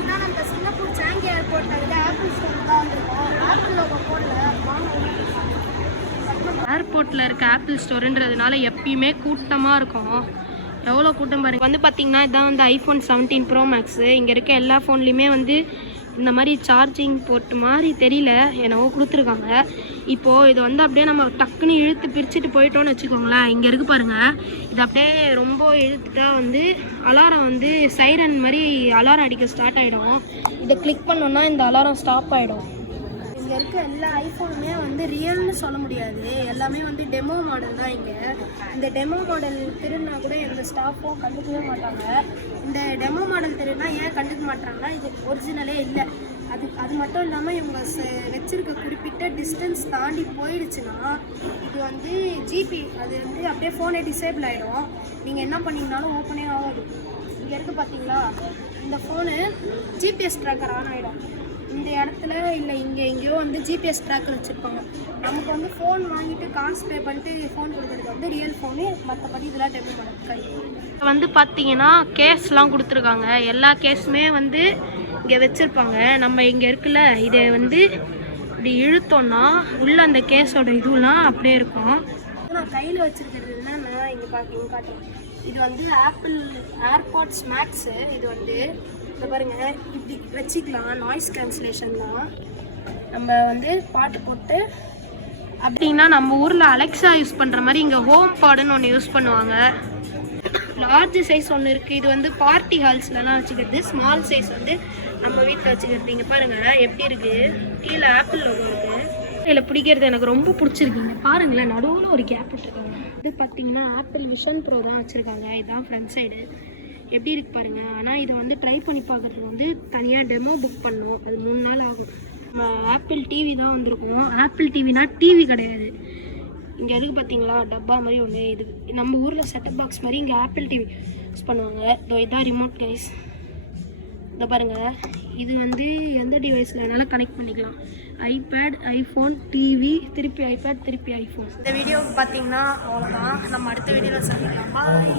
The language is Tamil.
பார்த்தீங்கன்னா நம்ம சிங்கப்பூர் சாங்கி ஏர்போர்ட்டில் வந்து ஆப்பிள் ஸ்டோர் தான் வந்திருக்கோம். ஆப்பிள் லோகோ போடல. ஏர்போர்ட்டில் இருக்க ஆப்பிள் ஸ்டோருன்றதுனால எப்பயுமே கூட்டமாக இருக்கும். எவ்வளோ கூட்டம் பாருங்கள். வந்து பார்த்திங்கன்னா இதான் வந்து ஐஃபோன் 17 ப்ரோ மேக்ஸு. இங்கே இருக்க எல்லா ஃபோன்லேயுமே வந்து இந்த மாதிரி சார்ஜிங் போர்ட் மாதிரி தெரியல என்னவோ கொடுத்துருக்காங்க. இப்போது இது வந்து அப்படியே நம்ம டக்குன்னு இழுத்து பிரிச்சுட்டு போயிட்டோன்னு வச்சுக்கோங்களேன். இங்கே இருக்குது பாருங்கள். இது அப்படியே ரொம்ப இழுத்துட்டா வந்து அலாரம் வந்து சைரன் மாதிரி அலாரம் அடிக்க ஸ்டார்ட் ஆகிடும். இதை கிளிக் பண்ணோன்னா இந்த அலாரம் ஸ்டாப் ஆகிடும். இங்கே இருக்க எல்லா ஐஃபோனுமே வந்து ரியல்னு சொல்ல முடியாது. எல்லாமே வந்து டெமோ மாடல் தான். இங்கே இந்த டெமோ மாடல் திருடினா கூட எந்த ஸ்டாஃபும் கண்டுக்கவே மாட்டாங்க. இந்த டெமோ மாடல் திருடினா ஏன் கண்டுக்க மாட்டாங்கன்னா இது ஒரிஜினலே இல்லை. அது மட்டும் இல்லாமல் இவங்க வச்சுருக்க குறிப்பிட்ட டிஸ்டன்ஸ் தாண்டி போயிடுச்சுன்னா இது வந்து ஜிபி அது வந்து அப்படியே ஃபோனே டிசேபிள் ஆகிடும். நீங்கள் என்ன பண்ணிங்கனாலும் ஓப்பனே ஆகாது. இங்கே இருக்குது பார்த்தீங்களா, இந்த ஃபோனு ஜிபிஎஸ் ட்ராக்கர் ஆன் ஆகிடும். இந்த இடத்துல இல்லை இங்கே எங்கேயோ வந்து ஜிபிஎஸ் ட்ராக்கர் வச்சுருப்பாங்க. நமக்கு வந்து ஃபோன் வாங்கிட்டு காசு பே பண்ணிட்டு ஃபோன் கொடுக்குறது வந்து ரியல் ஃபோனு. மற்றபடி இதெல்லாம் டெமோ மாடல். வந்து பார்த்தீங்கன்னா கேஸ்லாம் கொடுத்துருக்காங்க. எல்லா கேஸுமே வந்து இங்கே வச்சுருப்பாங்க. நம்ம இங்கே இருக்குல்ல இதை வந்து இப்படி இழுத்தோன்னா உள்ள அந்த கேஸோட இதுலாம் அப்படியே இருக்கும். நான் கையில் வச்சுருக்கிறது என்னன்னா இங்கே காட்டுறேன். இது வந்து ஆப்பிள் ஏர்பாட்ஸ் மேக்ஸு. இது வந்து இந்த பாருங்கள் இப்படி வச்சுக்கலாம். நாய்ஸ் கேன்சலேஷன்லாம் நம்ம வந்து பாட்டு போட்டு அப்படின்னா நம்ம ஊரில் அலெக்ஸா யூஸ் பண்ணுற மாதிரி இங்கே ஹோம் பாடுன்னு ஒன்று யூஸ் பண்ணுவாங்க. லார்ஜ் சைஸ் ஒன்று இருக்குது. இது வந்து பார்ட்டி ஹால்ஸ்லலாம் வச்சுக்கிறது. ஸ்மால் சைஸ் வந்து நம்ம வீட்டில் வச்சுக்கிறது. இங்கே பாருங்கள் எப்படி இருக்குது. கீழே ஆப்பிள் லோகோ இருக்குது. இதில் பிடிக்கிறது எனக்கு ரொம்ப பிடிச்சிருக்குங்க. பாருங்களேன் நடுவில் ஒரு கேப் விட்டுருக்காங்க. இது பார்த்திங்கன்னா ஆப்பிள் விஷன் ப்ரோ தான் வச்சுருக்காங்க. இதுதான் ஃப்ரண்ட் சைடு எப்படி இருக்குது பாருங்கள். ஆனால் இதை வந்து ட்ரை பண்ணி பார்க்குறதுக்கு வந்து தனியாக டெமோ புக் பண்ணோம். அது 3 நாள் ஆகும். நம்ம ஆப்பிள் டிவி தான் வந்திருக்கோம். ஆப்பிள் டிவினா டிவி கிடையாது. இங்கே இருக்குது பார்த்தீங்களா டப்பா மாதிரி ஒன்று. இது நம்ம ஊரில் செட்டப் பாக்ஸ் மாதிரி இங்கே ஆப்பிள் டிவி யூஸ் பண்ணுவாங்க. இதான் ரிமோட் கைஸ். இதை பாருங்கள். இது வந்து எந்த டிவைஸில் வேணாலும் கனெக்ட் பண்ணிக்கலாம். ஐபேட், ஐஃபோன், டிவி, திருப்பி ஐபேட், திருப்பி ஐஃபோன். இந்த வீடியோவுக்கு பார்த்தீங்கன்னா அவ்வளோதான். நம்ம அடுத்த வீடியோவில் சந்திக்கலாம். பாய்.